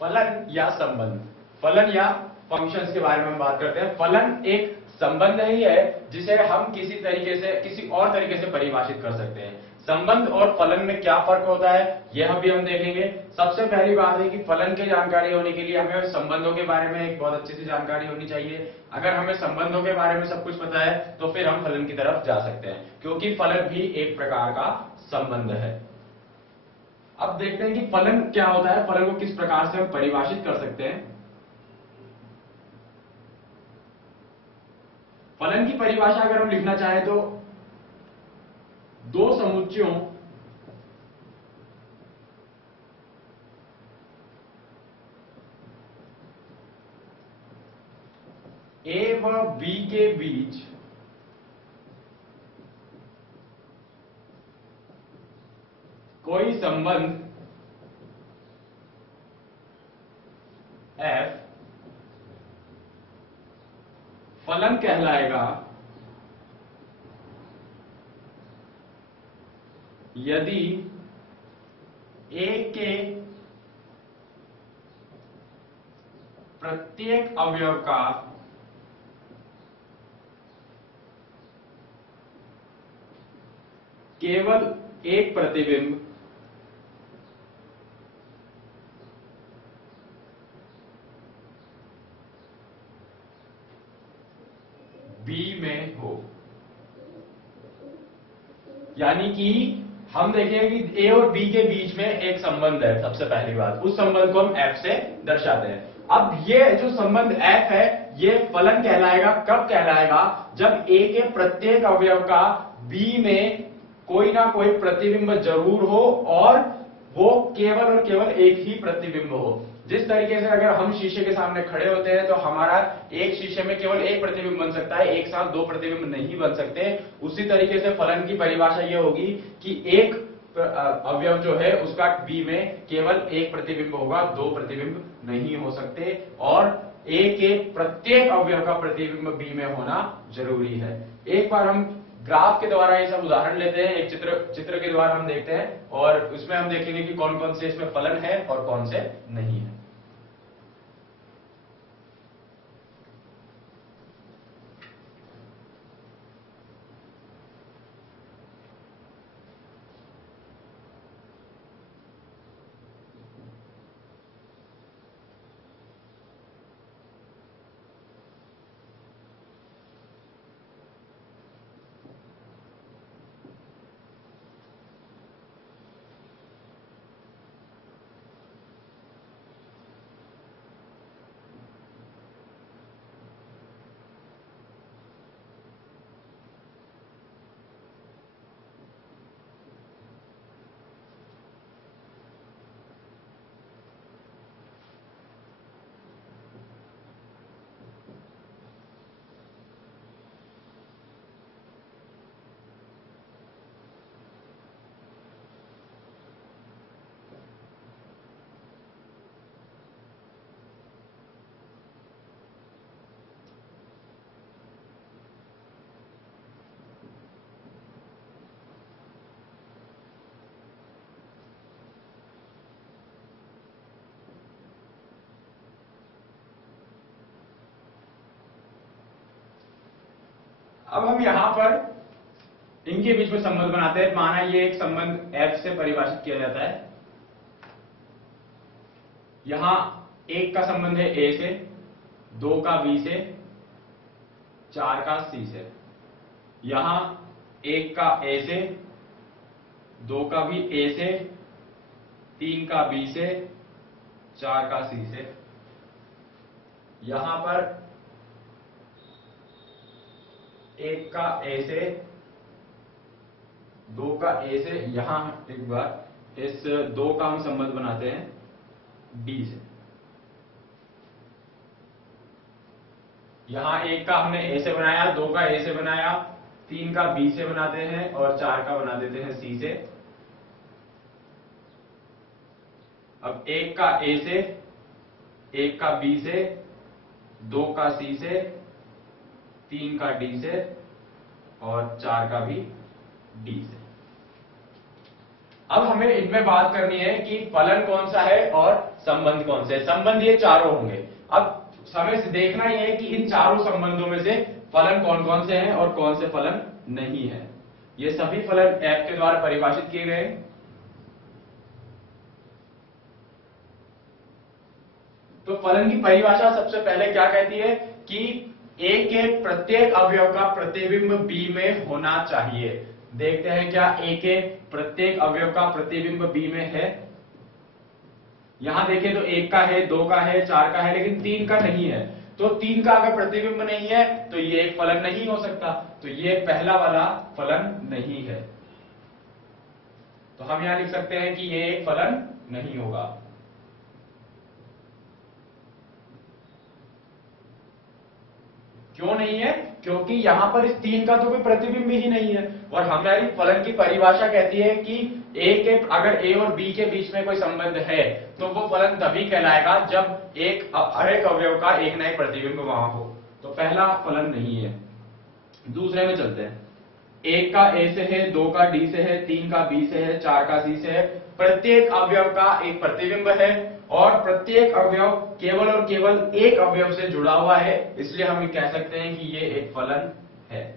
फलन या संबंध, फलन या फंक्शंस के बारे में हम बात करते हैं। फलन एक संबंध ही है जिसे हम किसी तरीके से, किसी और तरीके से परिभाषित कर सकते हैं। संबंध और फलन में क्या फर्क होता है यह भी हम देखेंगे। सबसे पहली बात है कि फलन की जानकारी होने के लिए हमें संबंधों के बारे में एक बहुत अच्छी सी जानकारी होनी चाहिए। अगर हमें संबंधों के बारे में सब कुछ पता है तो फिर हम फलन की तरफ जा सकते हैं, क्योंकि फलन भी एक प्रकार का संबंध है। अब देखते हैं कि फलन क्या होता है, फलन को किस प्रकार से हम परिभाषित कर सकते हैं। फलन की परिभाषा अगर हम लिखना चाहें तो दो समुच्चयों ए व बी के बीच कोई संबंध f फलन कहलाएगा यदि a के प्रत्येक अवयव का केवल एक प्रतिबिंब B में हो। यानी कि हम देखेंगे कि A और B के बीच में एक संबंध है। सबसे पहली बात, उस संबंध को हम F से दर्शाते हैं। अब ये जो संबंध F है ये फलन कहलाएगा। कब कहलाएगा? जब A के प्रत्येक अवयव का B में कोई ना कोई प्रतिबिंब जरूर हो और वो केवल और केवल एक ही प्रतिबिंब हो। जिस तरीके से अगर हम शीशे के सामने खड़े होते हैं तो हमारा एक शीशे में केवल एक प्रतिबिंब बन सकता है, एक साथ दो प्रतिबिंब नहीं बन सकते। उसी तरीके से फलन की परिभाषा ये होगी कि एक अवयव जो है उसका B में केवल एक प्रतिबिंब होगा, दो प्रतिबिंब नहीं हो सकते, और A के प्रत्येक अवयव का प्रतिबिंब B में होना जरूरी है। एक बार हम ग्राफ के द्वारा ये सब उदाहरण लेते हैं, एक चित्र के द्वारा हम देखते हैं और उसमें हम देखेंगे कि कौन कौन से इसमें फलन है और कौन से नहीं है। अब हम यहां पर इनके बीच में संबंध बनाते हैं। माना ये एक संबंध F से परिभाषित किया जाता है। यहां एक का संबंध है A से, दो का B से, चार का C से। यहां एक का A से, दो का भी A से, तीन का B से, चार का C से। यहां पर एक का A से, दो का A से, यहां एक बार इस दो का हम संबंध बनाते हैं B से। यहां एक का हमने A से बनाया, दो का A से बनाया, तीन का B से बनाते हैं और चार का बना देते हैं C से। अब एक का A से, एक का B से, दो का C से, तीन का D से और चार का भी D से। अब हमें इनमें बात करनी है कि फलन कौन सा है और संबंध कौन से है। संबंध ये चारों होंगे। अब हमें देखना ही है कि इन चारों संबंधों में से फलन कौन कौन से हैं और कौन से फलन नहीं है। ये सभी फलन f के द्वारा परिभाषित किए गए हैं। तो फलन की परिभाषा सबसे पहले क्या कहती है कि a के प्रत्येक अवयव का प्रतिबिंब b में होना चाहिए। देखते हैं क्या a के प्रत्येक अवयव का प्रतिबिंब b में है। यहां देखें तो 1 का है, 2 का है, 4 का है, लेकिन 3 का नहीं है। तो 3 का अगर प्रतिबिंब नहीं है तो ये एक फलन नहीं हो सकता। तो ये पहला वाला फलन नहीं है। तो हम यहां लिख सकते हैं कि ये एक फलन नहीं होगा। क्यों नहीं है? क्योंकि यहां पर इस 3 का तो कोई प्रतिबिंब ही नहीं है। और हमारी फलन की परिभाषा कहती है कि अगर a और b के बीच में कोई संबंध है तो वो फलन तभी कहलाएगा जब हर एक अवयव का एक ना एक प्रतिबिंब वहां हो। तो पहला फलन नहीं है। दूसरे में चलते हैं। 1 का a से है, 2 का d से है, 3 का b से है, 4 का c से है। प्रत्येक अवयव का एक प्रतिबिंब है और प्रत्येक अवयव केवल और केवल एक अवयव से जुड़ा हुआ है, इसलिए हम कह सकते हैं कि ये एक फलन है।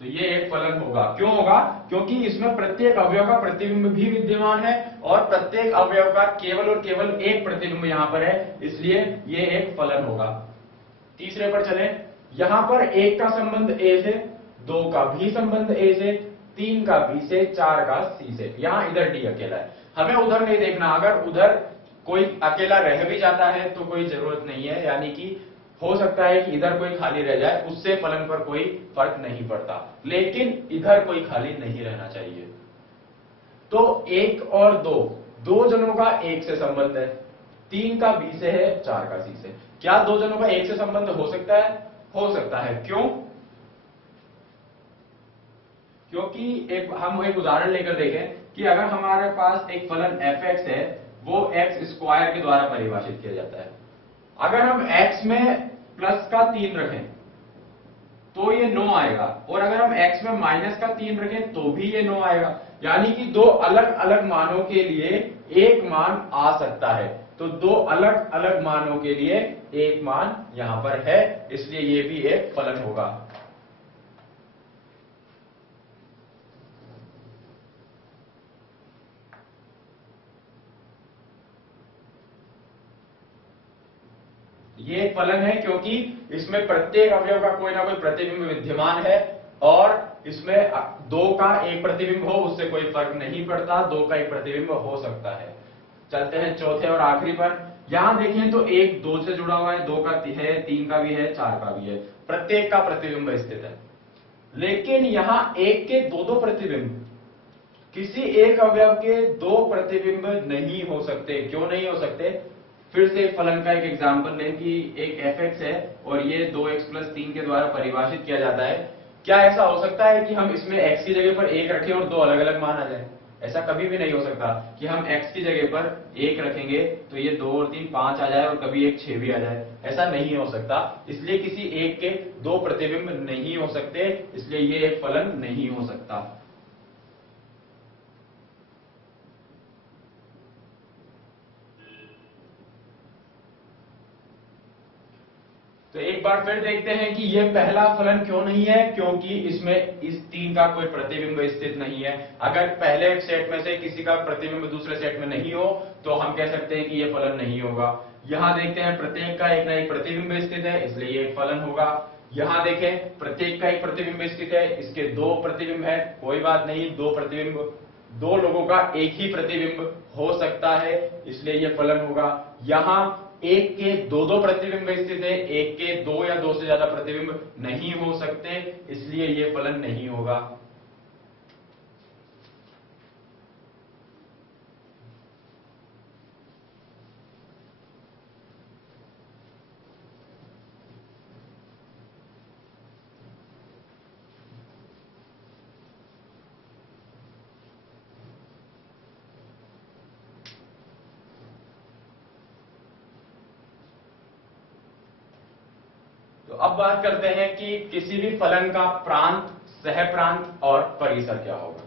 तो ये एक फलन होगा। क्यों होगा? क्योंकि इसमें प्रत्येक अवयव का प्रतिबिंब भी विद्यमान है और प्रत्येक अवयव का केवल और केवल एक प्रतिबिंब यहां पर है, इसलिए ये एक फलन होगा। तीसरे पर चलें। यहां पर 1 का संबंध a से, 2 का भी संबंध a से, 3 का b से, 4 का c से। यहां इधर d अकेला है। हमें उधर नहीं देखना। अगर उधर कोई अकेला रह भी जाता है तो कोई जरूरत नहीं है, यानी कि हो सकता है कि इधर कोई खाली रह जाए, उससे फलन पर कोई फर्क नहीं पड़ता, लेकिन इधर कोई खाली नहीं रहना चाहिए। तो 1 और 2, दो जनों का 1 से संबंध है, 3 का b से है, 4 का c से। क्या दो जनों का 1 से संबंध हो सकता है? हो सकता है। क्यों? क्योंकि हम एक उदाहरण लेकर देखें कि अगर हमारे पास एक फलन fx है, वो x स्क्वायर के द्वारा परिभाषित किया जाता है। अगर हम x में प्लस का 3 रखें तो ये 9 आएगा, और अगर हम x में माइनस का 3 रखें तो भी ये 9 आएगा। यानी कि दो अलग अलग मानों के लिए एक मान आ सकता है। तो दो अलग अलग मानों के लिए एक मान यहां पर है, इसलिए ये भी एक फलन होगा। ये एक फलन है क्योंकि इसमें प्रत्येक अवयव का कोई ना कोई प्रतिबिंब विद्यमान है और इसमें 2 का एक प्रतिबिंब हो उससे कोई फर्क नहीं पड़ता, 2 का एक प्रतिबिंब हो सकता है। चलते हैं चौथे और आखिरी पर। यहां देखें तो 1 2 से जुड़ा हुआ है, 2 का है, 3 का भी है, 4 का भी है। प्रत्येक का प्रतिबिंब स्थित है। लेकिन यहां 1 के दो प्रतिबिंब, किसी एक अवयव के 2 प्रतिबिंब नहीं हो सकते। क्यों नहीं हो सकते? फिर से फलन का एक एग्जांपल लें कि एक fx है और ये 2x प्लस 3 के द्वारा परिभाषित किया जाता है। क्या ऐसा हो सकता है कि हम इसमें x की जगह पर 1 रखें और 2 अलग अलग मान आ जाए? ऐसा कभी भी नहीं हो सकता कि हम x की जगह पर 1 रखेंगे तो ये 2 और 3 5 आ जाए और कभी एक 6 भी आ जाए। ऐसा नहीं हो सकता। इसलिए किसी एक के 2 प्रतिबिंब नहीं हो सकते, इसलिए ये एक फलन नहीं हो सकता। तो एक बार फिर देखते हैं कि यह पहला फलन क्यों नहीं है, क्योंकि इसमें इस 3 का कोई प्रतिबिंब स्थित नहीं है। अगर पहले सेट में से किसी का प्रतिबिंब दूसरे सेट में नहीं हो तो हम कह सकते हैं कि यह फलन नहीं होगा। यहां देखते हैं प्रत्येक का एक ना एक प्रतिबिंब स्थित है, इसलिए ये एक फलन होगा। यहां देखें प्रत्येक का एक प्रतिबिंब स्थित है, इसके 2 प्रतिबिंब है, कोई बात नहीं, 2 प्रतिबिंब, 2 लोगों का एक ही प्रतिबिंब हो सकता है, इसलिए यह फलन होगा। यहां 1 के 2 प्रतिबिंब स्थित है, 1 के 2 या 2 से ज्यादा प्रतिबिंब नहीं हो सकते, इसलिए यह फलन नहीं होगा। तो अब बात करते हैं कि किसी भी फलन का प्रांत सहप्रांत और परिसर क्या होगा।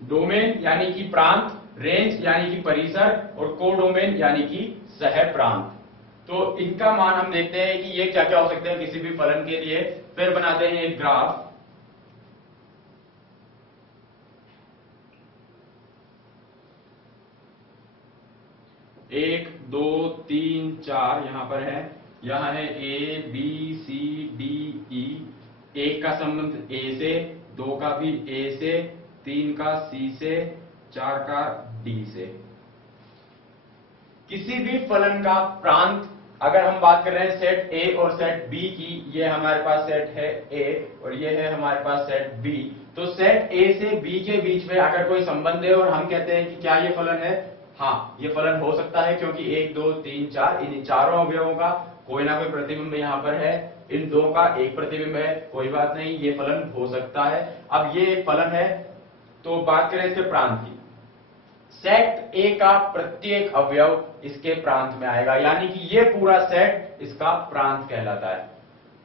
डोमेन यानी कि प्रांत, रेंज यानी कि परिसर और कोडोमेन यानी कि सहप्रांत। तो इनका मान हम देखते हैं कि ये क्या क्या हो सकते हैं किसी भी फलन के लिए। फिर बनाते हैं एक ग्राफ। एक, दो, तीन, चार यहां पर है। यहां है A B C D E. एक का संबंध ए से, दो का भी ए से, तीन का सी से, चार का डी से। किसी भी फलन का प्रांत अगर हम बात कर रहे हैं सेट ए और सेट बी की, ये हमारे पास सेट है ए और ये है हमारे पास सेट बी। तो सेट ए से बी के बीच में अगर कोई संबंध है और हम कहते हैं कि क्या ये फलन है, हाँ ये फलन हो सकता है, क्योंकि एक, दो, तीन, चार इन चारों अवयवों का कोई ना कोई प्रतिबिंब यहां पर है। इन दो का एक प्रतिबिंब है, कोई बात नहीं, ये फलन हो सकता है। अब ये एक फलन है, तो बात करें इसके प्रांत की। सेट ए का प्रत्येक अवयव इसके प्रांत में आएगा, यानी कि ये पूरा सेट इसका प्रांत कहलाता है।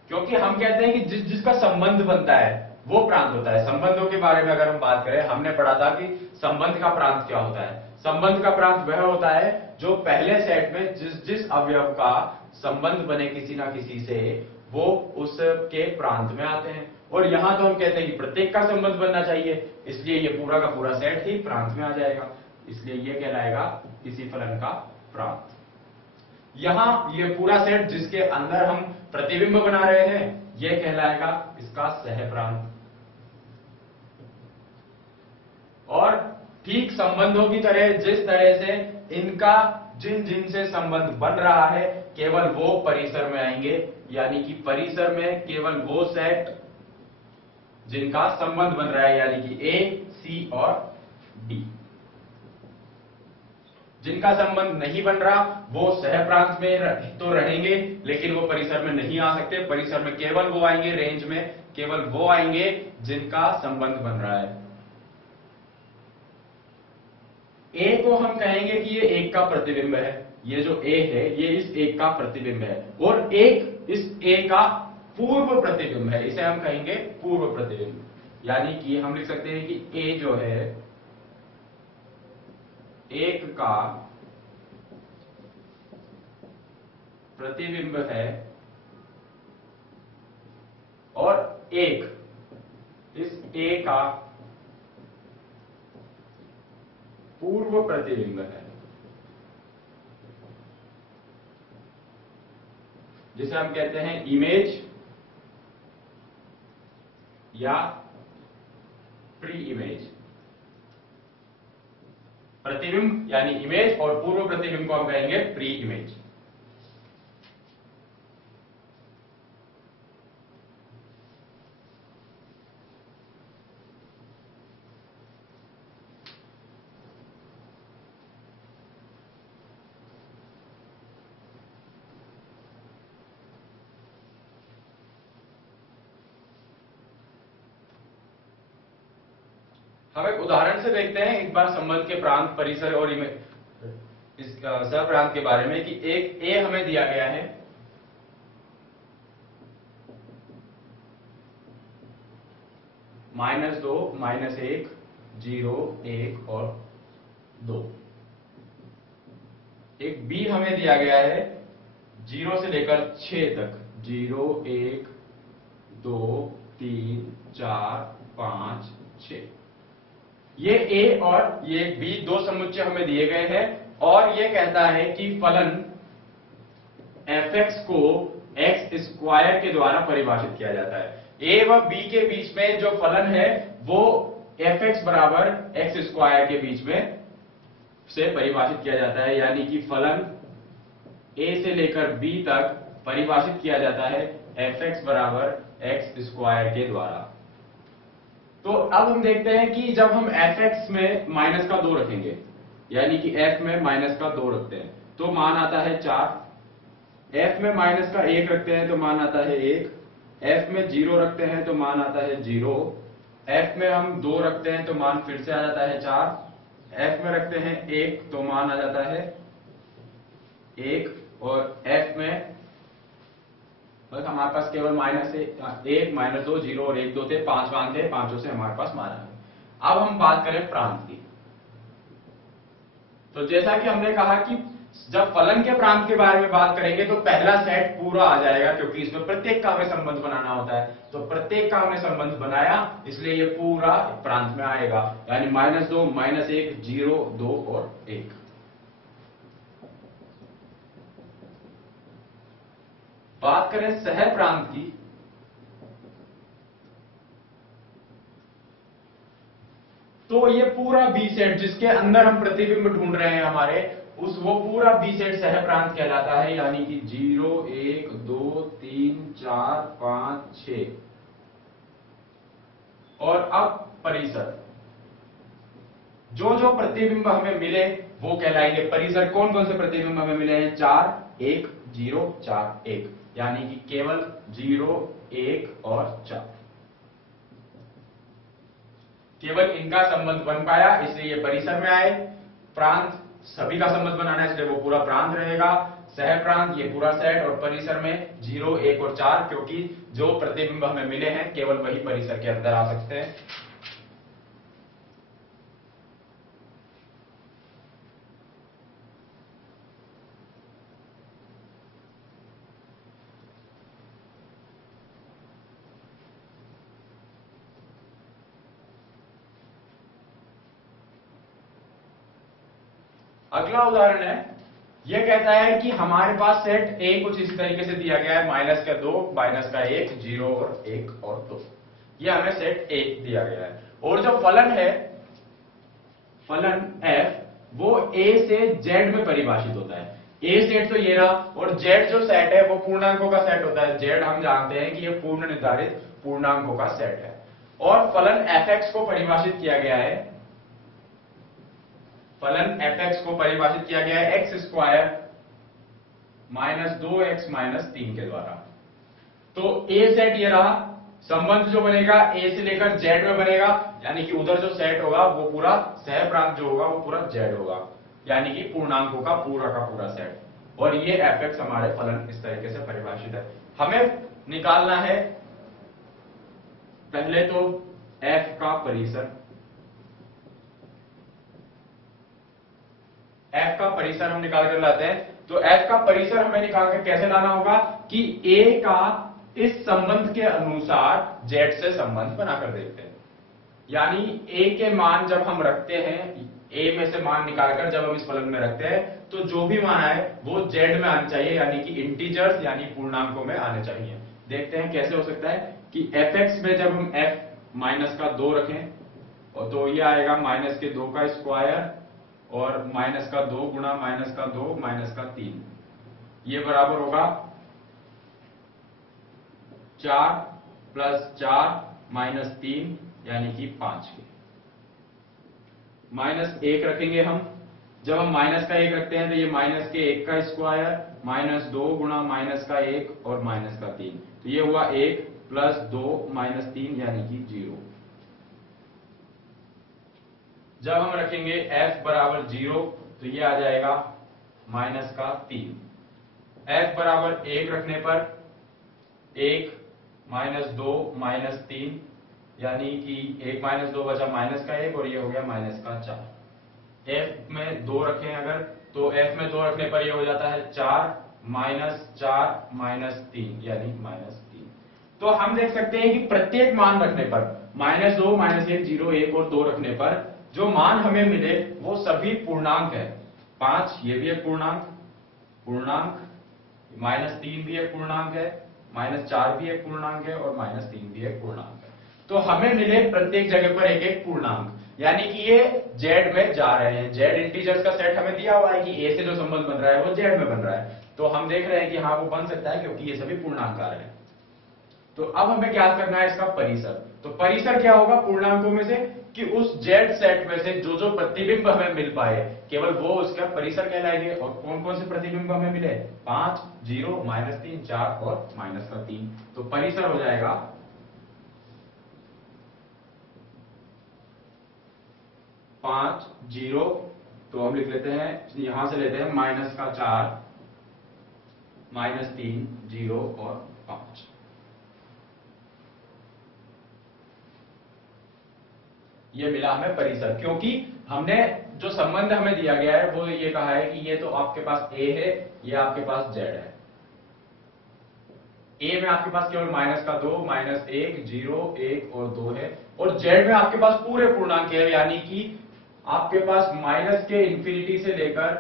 क्योंकि हम कहते हैं कि जिसका संबंध बनता है वो प्रांत होता है। संबंधों के बारे में अगर हम बात करें, हमने पढ़ा था कि संबंध का प्रांत क्या होता है। संबंध का प्रांत वह होता है जो पहले सेट में जिस जिस अवयव का संबंध बने किसी ना किसी से, वो उसके प्रांत में आते हैं। और यहां तो हम कहते हैं कि प्रत्येक का संबंध बनना चाहिए, इसलिए ये पूरा का पूरा सेट ही प्रांत में आ जाएगा, इसलिए ये कहलाएगा किसी फलन का प्रांत। यहां ये पूरा सेट जिसके अंदर हम प्रतिबिंब बना रहे हैं, ये कहलाएगा इसका सहप्रांत। और ठीक संबंधों की तरह जिस तरह से इनका जिन जिन से संबंध बन रहा है, केवल वो परिसर में आएंगे, यानी कि परिसर में केवल वो सेट जिनका संबंध बन रहा है, यानी कि ए, सी और डी। जिनका संबंध नहीं बन रहा वो सहप्रांत में तो रहेंगे, लेकिन वो परिसर में नहीं आ सकते। परिसर में केवल वो आएंगे, रेंज में केवल वो आएंगे जिनका संबंध बन रहा है। ए को हम कहेंगे कि ये एक का प्रतिबिंब है, ये जो ए है ये इस एक का प्रतिबिंब है, और एक इस ए का पूर्व प्रतिबिंब है, इसे हम कहेंगे पूर्व प्रतिबिंब। यानी कि हम लिख सकते हैं कि ए जो है एक का प्रतिबिंब है और एक इस ए का पूर्व प्रतिबिंब है, जिसे हम कहते हैं इमेज या प्री इमेज। प्रतिबिंब यानी इमेज और पूर्व प्रतिबिंब को हम कहेंगे प्री इमेज। हम एक उदाहरण से देखते हैं इस बार संबंध के प्रांत, परिसर और इस सहप्रांत के बारे में कि एक ए हमें दिया गया है, -2, -1, 0, 1 और 2। एक बी हमें दिया गया है 0 से लेकर 6 तक, 0, 1, 2, 3, 4, 5, 6। ये ए और ये बी दो समुच्चय हमें दिए गए हैं, और ये कहता है कि फलन fx को x² के द्वारा परिभाषित किया जाता है। ए व बी के बीच में जो फलन है वो fx बराबर x² के बीच में से परिभाषित किया जाता है, यानी कि फलन a से लेकर b तक परिभाषित किया जाता है fx बराबर x स्क्वायर के द्वारा। तो अब हम देखते हैं कि जब हम fx में माइनस का 2 रखेंगे, यानी कि f में माइनस का 2 रखते हैं तो मान आता है 4, f में माइनस का 1 रखते हैं तो मान आता है 1, f में 0 रखते हैं तो मान आता है 0, f में हम 2 रखते हैं तो मान फिर से आ जाता है 4, f में रखते हैं 1 तो मान आ जाता है 1, और f में बस हमारे पास केवल माइनस 1 माइनस 2 0 और 1 2 थे, 5 मान थे, पांचों से हमारे पास मान आ गए। अब हम बात करें प्रांत की। तो जैसा कि हमने कहा कि जब फलन के प्रांत के बारे में बात करेंगे तो पहला सेट पूरा आ जाएगा, क्योंकि इसमें प्रत्येक का हमें संबंध बनाना होता है। तो प्रत्येक का हमने संबंध बनाया, इसलिए ये पूरा प्रांत में आएगा, यानी -2 -1 0 2 और 1। बात करें सह प्रांत की, तो ये पूरा बी सेट जिसके अंदर हम प्रतिबिंब ढूंढ रहे हैं हमारे, वो पूरा बी सेट सह प्रांत कहलाता है, यानी कि 0 1 2 3 4 5 6। और अब परिसर, जो जो प्रतिबिंब हमें मिले वो कहलाएंगे परिसर। कौन कौन से प्रतिबिंब हमें मिले हैं? 4 1 0 4 1, यानी कि केवल 0 1 और 4, केवल इनका संबंध बन पाया, इसलिए ये परिसर में आए। प्रांत सभी का संबंध बनाना है, इसलिए वो पूरा प्रांत रहेगा। सह प्रांत ये पूरा सेट, और परिसर में 0 1 और 4, क्योंकि जो प्रतिबिंब हमें मिले हैं केवल वही परिसर के अंदर आ सकते हैं। अगला उदाहरण है, यह कहता है कि हमारे पास सेट ए कुछ इस तरीके से दिया गया है, -2 -1 0 और 1 और 2। यह हमें सेट ए दिया गया है, और जो फलन है, फलन f, वो a से z में परिभाषित होता है। a सेट तो ये रहा, और z जो सेट है वो पूर्णांकों का सेट होता है। z हम जानते हैं कि ये पूर्ण निर्धारित पूर्णांकों का सेट है। और फलन fx को परिभाषित किया गया है, फलन fx को परिभाषित किया गया है x स्क्वायर -2x -3 के द्वारा। तो a सेट ये रहा, संबंध जो बनेगा a से लेकर z में बनेगा, यानी कि उधर जो सेट होगा वो पूरा सह प्रांत जो होगा वो पूरा z होगा, यानी कि पूर्णांकों का पूरा सेट। और ये fx हमारे फलन इस तरीके से परिभाषित है। हमें निकालना है पहले तो f का परिसर। f का परिसर हम निकाल कर लाते हैं। तो f का परिसर हमें निकाल कर कैसे लाना होगा कि a का इस संबंध के अनुसार z से संबंध बनाकर देखते हैं। यानी a के मान जब हम रखते हैं, a में से मान निकालकर जब हम इस फलन में रखते हैं, तो जो भी मान आए वो z में आना चाहिए, यानी कि इंटीजर्स यानी पूर्णांकों में आने चाहिए। देखते हैं कैसे हो सकता है कि fx में जब हम f -2 रखें, और तो ये आएगा -2 का स्क्वायर और -2 गुणा -2 -3, ये बराबर होगा 4 + 4 -3, यानी कि 5 के। -1 रखेंगे हम, जब हम -1 रखते हैं तो ये -1 का स्क्वायर -2 गुणा -1 और -3, तो ये हुआ 1 + 2 -3, यानी कि 0। जब हम रखेंगे f बराबर 0 तो ये आ जाएगा -3। f बराबर 1 रखने पर 1 -2 -3, यानी कि 1 -2 बचा -1 और ये हो गया -4। f में 2 रखें अगर, तो f में 2 रखने पर ये हो जाता है 4 -4 -3, यानी -3। तो हम देख सकते हैं कि प्रत्येक मान रखने पर -2 -1 0 1 और 2 रखने पर जो मान हमें मिले वो सभी पूर्णांक है। 5 ये भी एक पूर्णांक, -3 भी एक पूर्णांक है, -4 भी एक पूर्णांक है और -3 भी एक पूर्णांक है। तो हमें मिले प्रत्येक जगह पर एक एक पूर्णांक, यानी कि ये z में जा रहे हैं। z इंटीजर्स का सेट हमें दिया हुआ है कि a से जो संबंध बन रहा है वो z में बन रहा है। तो हम देख रहे हैं कि हाँ वो बन सकता है क्योंकि ये सभी पूर्णांकार हैं। तो अब हमें ज्ञात करना है इसका परिसर। तो परिसर क्या होगा पूर्णांकों में से कि उस जेड सेट में से जो जो प्रतिबिंब हमें मिल पाए केवल वो उसका परिसर कहलाएंगे। और कौन कौन से प्रतिबिंब हमें मिले? 5, 0, -3, 4 और -3। तो परिसर हो जाएगा 5, 0, तो हम लिख लेते हैं यहां से लेते हैं -4, -3, 0 और 5। ये मिला हमें परिसर, क्योंकि हमने जो संबंध हमें दिया गया है वो ये कहा है कि ये तो आपके पास ए है, ये आपके पास जेड है। ए में आपके पास केवल -2, -1, 0, 1 और 2 है, और जेड में आपके पास पूरे पूर्णांक है, यानी कि आपके पास माइनस के इंफिनिटी से लेकर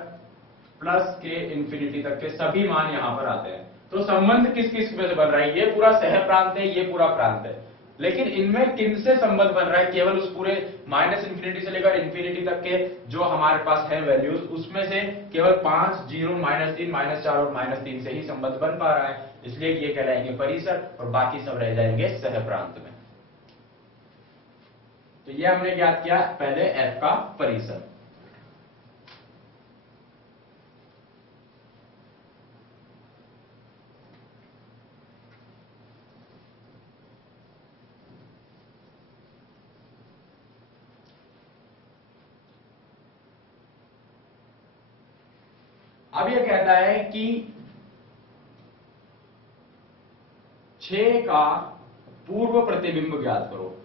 प्लस के इंफिनिटी तक के सभी मान यहां पर आते हैं। तो संबंध किस किस में से बन रहा है? ये पूरा सह प्रांत है, ये पूरा प्रांत है, लेकिन इनमें किन से संबंध बन रहा है? केवल उस पूरे माइनस इंफिनिटी से लेकर इंफिनिटी तक के जो हमारे पास है वैल्यूज, उसमें से केवल 5, 0, -3, -4 और -3 से ही संबंध बन पा रहा है, इसलिए ये कहलाएंगे परिसर और बाकी सब रह जाएंगे सह प्रांत में। तो ये हमने ज्ञात किया पहले एफ का परिसर। अब ये कहता है कि 6 का पूर्व प्रतिबिंब ज्ञात करो।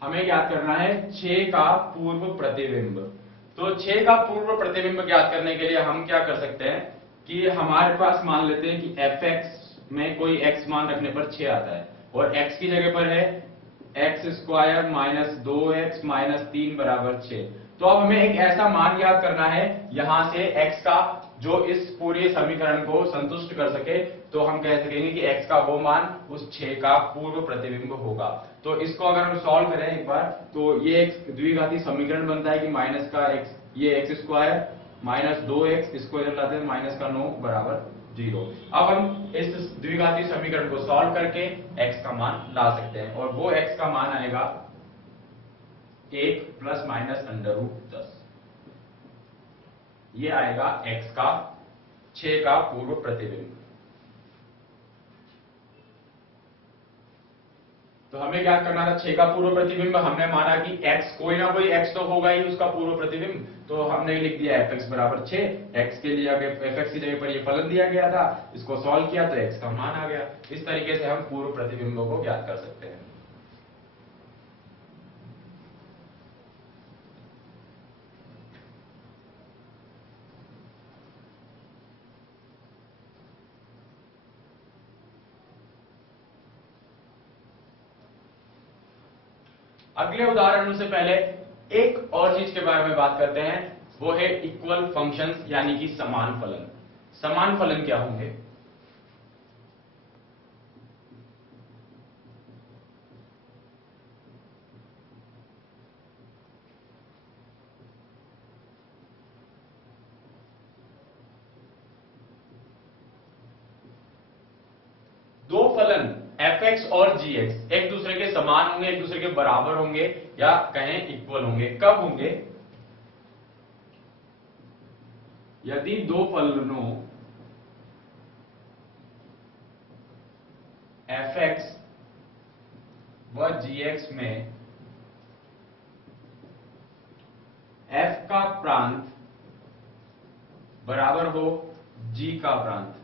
हमें ज्ञात करना है 6 का पूर्व प्रतिबिंब। तो 6 का पूर्व प्रतिबिंब ज्ञात करने के लिए हम क्या कर सकते हैं कि हमारे पास मान लेते हैं कि fx में कोई x मान रखने पर 6 आता है, और x की जगह पर है x² -2x -3 बराबर 6। तो अब हमें एक ऐसा मान ज्ञात करना है यहां से x का जो इस पूरे समीकरण को संतुष्ट कर सके। तो हम कह सकेंगे कि x का वो मान उस 6 का पूर्व प्रतिबिंब होगा। तो इसको अगर हम सॉल्व करें एक बार, तो ये एक द्विघाती समीकरण बनता है कि माइनस का x, ये x² -2x, इसको इधर लाते हैं -9 बराबर 0। अब हम इस द्विघाती समीकरण को सॉल्व करके x का मान ला सकते हैं, और वो x का मान आएगा 1 ± √10। ये आएगा x का 6 का पूर्व प्रतिबिंब। तो हमें क्या करना था? 6 का पूर्व प्रतिबिंब हमने माना कि x, कोई ना कोई x तो होगा ही उसका पूर्व प्रतिबिंब, तो हमने लिख दिया fx बराबर 6। x के लिए fx की जगह पर ये फलन दिया गया था, इसको सॉल्व किया तो x का मान आ गया। इस तरीके से हम पूर्व प्रतिबिंबों को ज्ञात कर सकते हैं। अगले उदाहरणों से पहले एक और चीज के बारे में बात करते हैं, वो है इक्वल फंक्शंस, यानी कि समान फलन। समान फलन क्या होंगे? दो फलन fx और gx एक दूसरे के समान होंगे, एक दूसरे के बराबर होंगे, या कहें इक्वल होंगे। कब होंगे? यदि दो फलनों fx व gx में f का प्रांत बराबर हो g का प्रांत।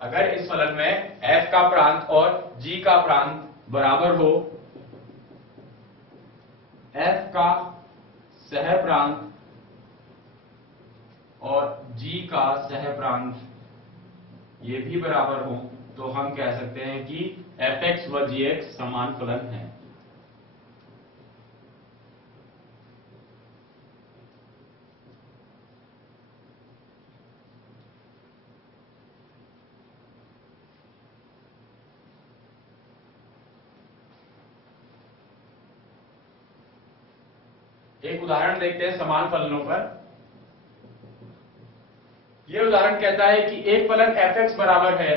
अगर इस फलन में f का प्रांत और g का प्रांत बराबर हो, f का सह प्रांत और g का सह प्रांत ये भी बराबर हो, तो हम कह सकते हैं कि fx व gx समान फलन है। एक उदाहरण देखते हैं समान फलनों पर। यह उदाहरण कहता है कि एक फलन f(x) बराबर है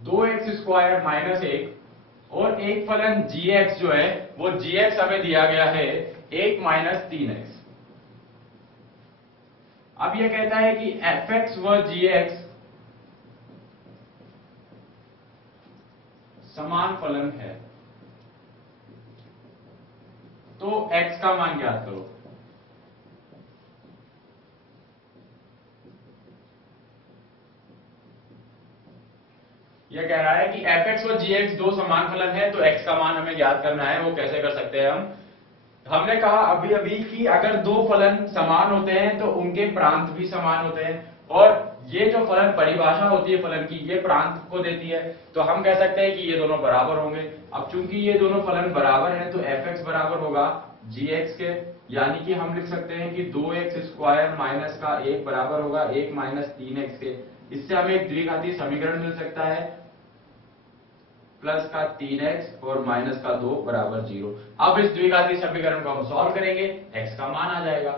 2x² माइनस 1 और एक फलन gx जो है वो gx हमें दिया गया है 1 माइनस 3x। अब यह कहता है कि f(x) व gx समान फलन है, तो x का मान ज्ञात करो। यह कह रहा है कि f(x) व gx दो समान फलन है, तो x का मान हमें ज्ञात करना है। वो कैसे कर सकते हैं हमने कहा अभी अभी कि अगर दो फलन समान होते हैं तो उनके प्रांत भी समान होते हैं, और ये जो फलन परिभाषा होती है फलन की, ये प्रांत को देती है, तो हम कह सकते हैं कि ये दोनों बराबर होंगे। अब चूंकि ये दोनों फलन बराबर हैं तो f(x) बराबर होगा gx के, यानी कि हम लिख सकते हैं कि 2x² माइनस का 1 बराबर होगा 1 माइनस 3x के। इससे हमें एक द्विघातीय समीकरण मिल सकता है प्लस का 3x और माइनस का 2 बराबर 0। अब इस द्विघातीय समीकरण को हम सॉल्व करेंगे, x का मान आ जाएगा।